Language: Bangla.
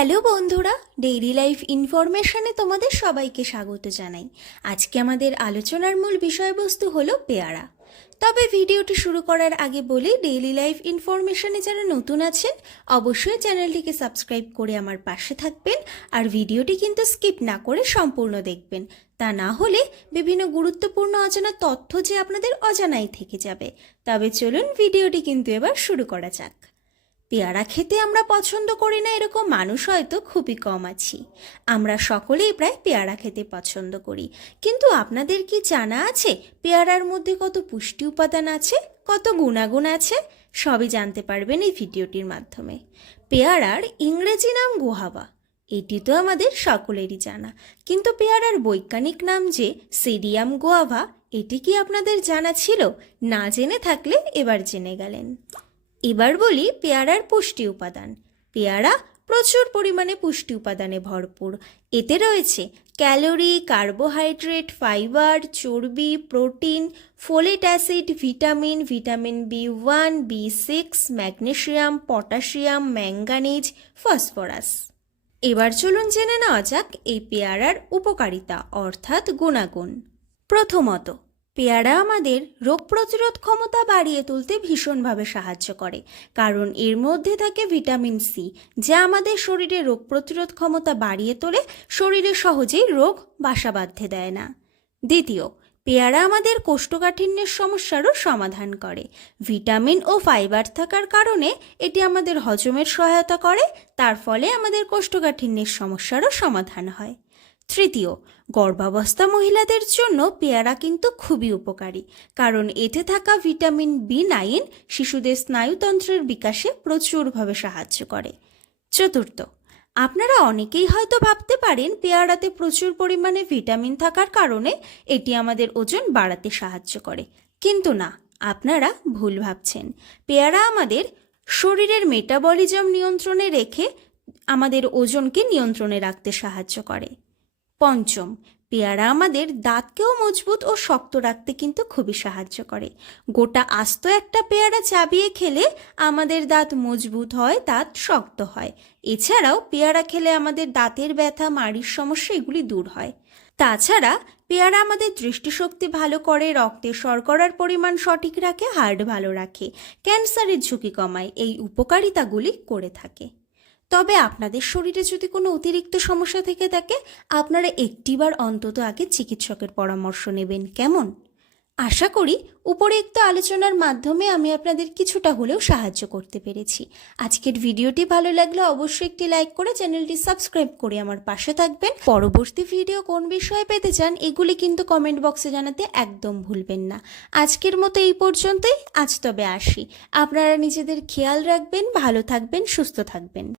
হ্যালো বন্ধুরা ডেইলি লাইফ ইনফরমেশনে তোমাদের সবাইকে স্বাগত জানাই। আজকে আমাদের আলোচনার মূল বিষয়বস্তু হলো পেয়ারা। তবে ভিডিওটি শুরু করার আগে বলি ডেইলি লাইফ ইনফরমেশনে যারা নতুন আছেন অবশ্যই চ্যানেলটিকে সাবস্ক্রাইব করে আমার পাশে থাকবেন আর ভিডিওটি কিন্তু স্কিপ না করে সম্পূর্ণ দেখবেন। তা না হলে বিভিন্ন গুরুত্বপূর্ণ অজানা তথ্য যে আপনাদের অজানাই থেকে যাবে। তবে চলুন ভিডিওটি কিন্তু এবার শুরু করা যাক। পেয়ারা খেতে আমরা পছন্দ করি না, এরকম মানুষ হয়তো খুবই কম আছি। আমরা সকলেই প্রায় পেয়ারা খেতে পছন্দ করি। কিন্তু আপনাদের কি জানা আছে পেয়ারার মধ্যে কত পুষ্টি উপাদান আছে, কত গুণাগুণ আছে? সবই জানতে পারবেন এই ভিডিওটির মাধ্যমে। পেয়ারার ইংরেজি নাম গুহাবা, এটি তো আমাদের সকলেরই জানা। কিন্তু পেয়ারার বৈজ্ঞানিক নাম যে সিডিয়াম গোয়াভা এটি কি আপনাদের জানা ছিল? না জেনে থাকলে এবার জেনে গেলেন। এবার বলি পেয়ারার পুষ্টি উপাদান। পেয়ারা প্রচুর পরিমাণে পুষ্টি উপাদানে ভরপুর। এতে রয়েছে ক্যালোরি, কার্বোহাইড্রেট, ফাইবার, চর্বি, protein, folate acid, vitamin vitamin B one, B six, magnesium, potassium, manganese, phosphorus. এবার চলুন জেনে নেওয়া যাক এই পেয়ারার উপকারিতা, অর্থাৎ গুণাগুণ। প্রথমত পেয়ারা আমাদের রোগ প্রতিরোধ ক্ষমতা বাড়িয়ে তুলতে ভীষণভাবে সাহায্য করে, কারণ এর মধ্যে থাকে ভিটামিন সি যা আমাদের শরীরে রোগ প্রতিরোধ ক্ষমতা বাড়িয়ে তোলে, শরীরে সহজেই রোগ বাসা বাঁধতে দেয় না। দ্বিতীয়, পেয়ারা আমাদের কোষ্ঠকাঠিন্যের সমস্যারও সমাধান করে। ভিটামিন ও ফাইবার থাকার কারণে এটি আমাদের হজমের সহায়তা করে, তার ফলে আমাদের কোষ্ঠকাঠিন্যের সমস্যারও সমাধান হয়। তৃতীয়, গর্ভাবস্থা মহিলাদের জন্য পেয়ারা কিন্তু খুবই উপকারী, কারণ এতে থাকা ভিটামিন বি নাইন শিশুদের স্নায়ুতন্ত্রের বিকাশে প্রচুরভাবে সাহায্য করে। চতুর্থ, আপনারা অনেকেই হয়তো ভাবতে পারেন পেয়ারাতে প্রচুর পরিমাণে ভিটামিন থাকার কারণে এটি আমাদের ওজন বাড়াতে সাহায্য করে, কিন্তু না, আপনারা ভুল ভাবছেন। পেয়ারা আমাদের শরীরের মেটাবলিজম নিয়ন্ত্রণে রেখে আমাদের ওজনকে নিয়ন্ত্রণে রাখতে সাহায্য করে। পঞ্চম, পেয়ারা আমাদের দাঁতকেও মজবুত ও শক্ত রাখতে কিন্তু খুবই সাহায্য করে। গোটা আস্ত একটা পেয়ারা চাবিয়ে খেলে আমাদের দাঁত মজবুত হয়, দাঁত শক্ত হয়। এছাড়াও পেয়ারা খেলে আমাদের দাঁতের ব্যথা, মাড়ির সমস্যা এগুলি দূর হয়। তাছাড়া পেয়ারা আমাদের দৃষ্টিশক্তি ভালো করে, রক্তে শর্করার পরিমাণ সঠিক রাখে হার্ট ভালো রাখে, ক্যান্সারের ঝুঁকি কমায়, এই উপকারিতাগুলি করে থাকে। তবে আপনাদের শরীরে যদি কোনো অতিরিক্ত সমস্যা থেকে থাকে, আপনারা একটিবার অন্তত আগে চিকিৎসকের পরামর্শ নেবেন। কেমন? আশা করি উপরিউক্ত আলোচনার মাধ্যমে আমি আপনাদের কিছুটা হলেও সাহায্য করতে পেরেছি। আজকের ভিডিওটি ভালো লাগলে অবশ্যই একটি লাইক করে চ্যানেলটি সাবস্ক্রাইব করে আমার পাশে থাকবেন। পরবর্তী ভিডিও কোন বিষয়ে পেতে চান, এগুলি কিন্তু কমেন্ট বক্সে জানাতে একদম ভুলবেন না। আজকের মতো এই পর্যন্তই, আজ তবে আসি। আপনারা নিজেদের খেয়াল রাখবেন, ভালো থাকবেন, সুস্থ থাকবেন।